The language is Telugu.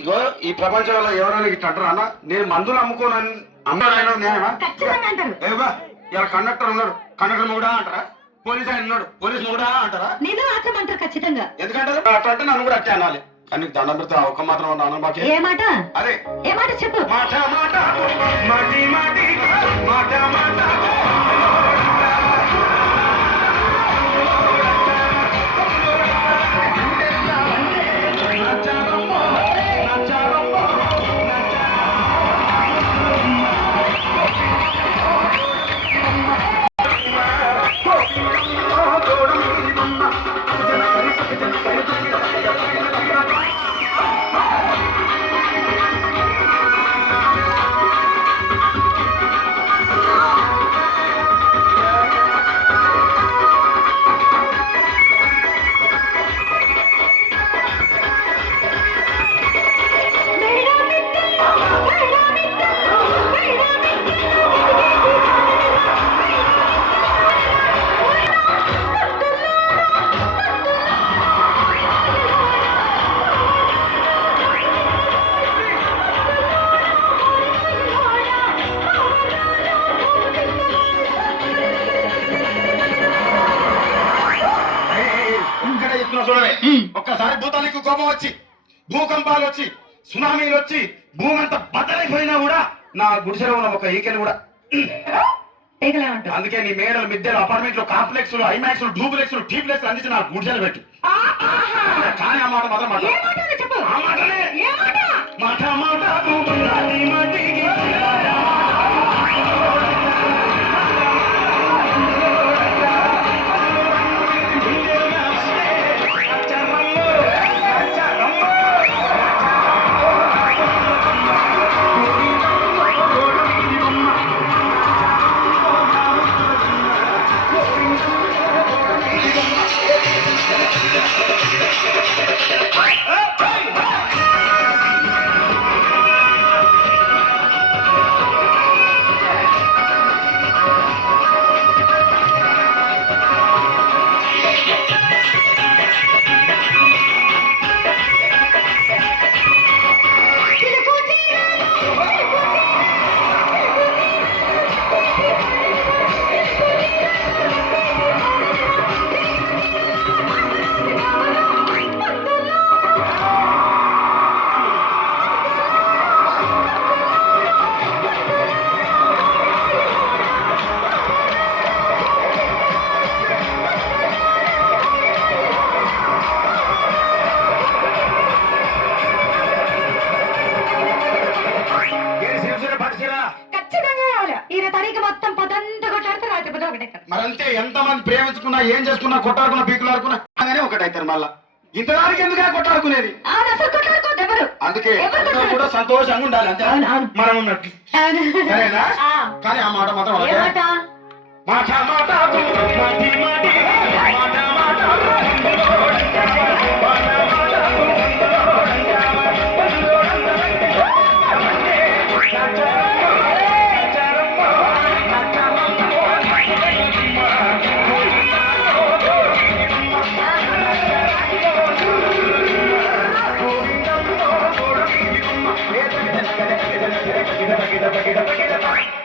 ఇగో ఈ ప్రపంచంలో ఎవరైనా ఇట్లా అంటారు అన్న నేను మందులు అమ్ముకోనని అమ్మాడు నేనేమా ఇలా కండక్టర్ ఉన్నాడు కండక్టర్ కూడా అంటారా పోలీస్ ఆయన ఉన్నాడు పోలీస్ కూడా అంటారా నేను మాత్రం అంటారు ఖచ్చితంగా ఎందుకంటారు అట్లా అంటే నన్ను కూడా అట్టే అనాలి కానీ దండం పెడితే ఒక్క మాత్రం అన్న బాకి ఏ మాట అదే ఏ మాట చెప్పు మాట మాట మాటి మాటి మాట మాట ఒక్కసారి భూతానికి కోపం వచ్చి భూకంపాలు వచ్చి సునామీలు వచ్చి భూమి అంతా బద్దలైపోయినా కూడా నా గుడిసెలో ఉన్న ఒక ఈకెలు కూడా అందుకే నీ మేడలు మిద్దెలు అపార్ట్మెంట్లు కాంప్లెక్స్ ఐమాక్స్ డూప్లెక్స్ టీప్లెక్స్ అందించి నా గుడిసెలు పెట్టు కానీ ఆ మాట మాత్రం ఆ మాటనే మాట మాట మరంతే ఎంతమంది ప్రేమించుకున్నా ఏం చేసుకున్నా కొట్టాడుకున్నా పీకులాడుకున్నా కానీ ఒకటైతారు మళ్ళా ఇంతదానికి ఎందుకు కొట్టాడుకునేది అందుకే కూడా సంతోషంగా ఉండాలి అంతే మనం ఉన్నట్టు సరేనా కానీ ఆ మాట మాత్రం మాట మాట Kita